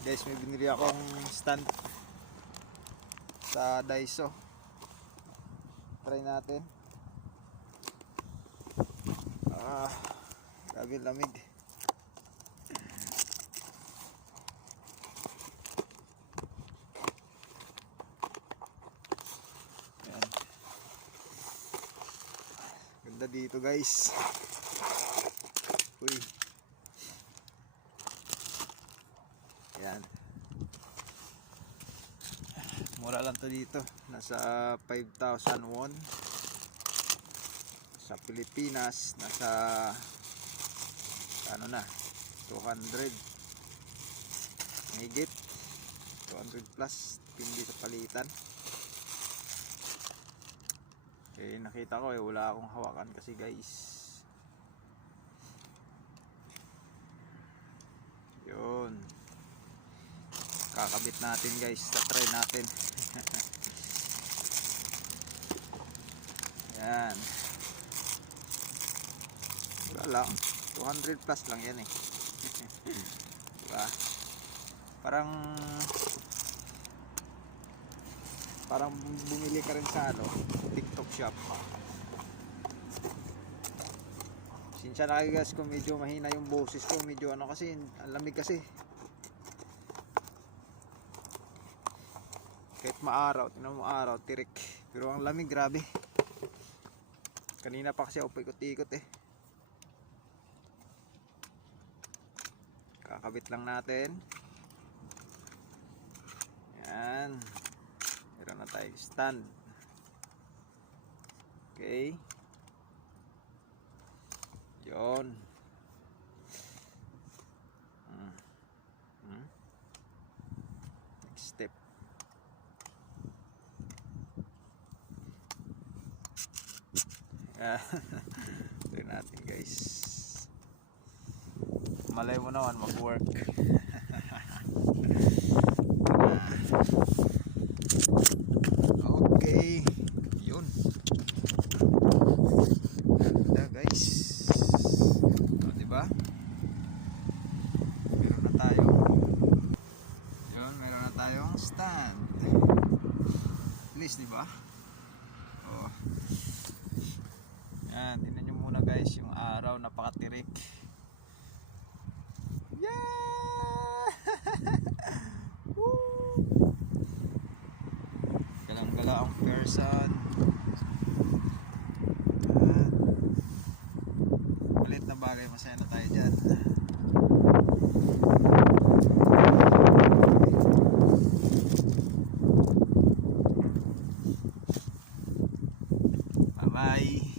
Guys, may binili akong stand sa Daiso. Try natin. Grabe lamig. Ayan. Ganda dito guys. Uy. Ayan. Mura lang to dito. Nasa 5,000 won. Sa Pilipinas nasa ano na 200 higit 200 plus hindi sa palitan. Okay, nakita ko wala akong hawakan kasi guys. Yun, kakabit natin guys, try natin. Yan, wala lang 200 plus lang yan eh. Diba? Parang bumili ka rin sa TikTok shop. Sinsya na kayo guys kung medyo mahina yung boses ko, medyo kasi ang lamig kasi. Kahit maaraw, tingnan mo araw, tirik, pero ang lamig grabe. Kanina pa kasi ako paikot-ikot eh. Kakabit lang natin. Yan. Meron na tayong stand. Okay. Yun. Next step. Ito natin guys. Malay mo naman mag-work. Okay, yun. Ganda guys. O, diba? Meron na tayo. Yun, meron na tayong stand. Please, diba? O. Yan, tingnan nyo muna guys yung araw, napakatirik. Yeah! Galang-gala ang person. Malit na bagay, masaya na tayo dyan. Bye bye.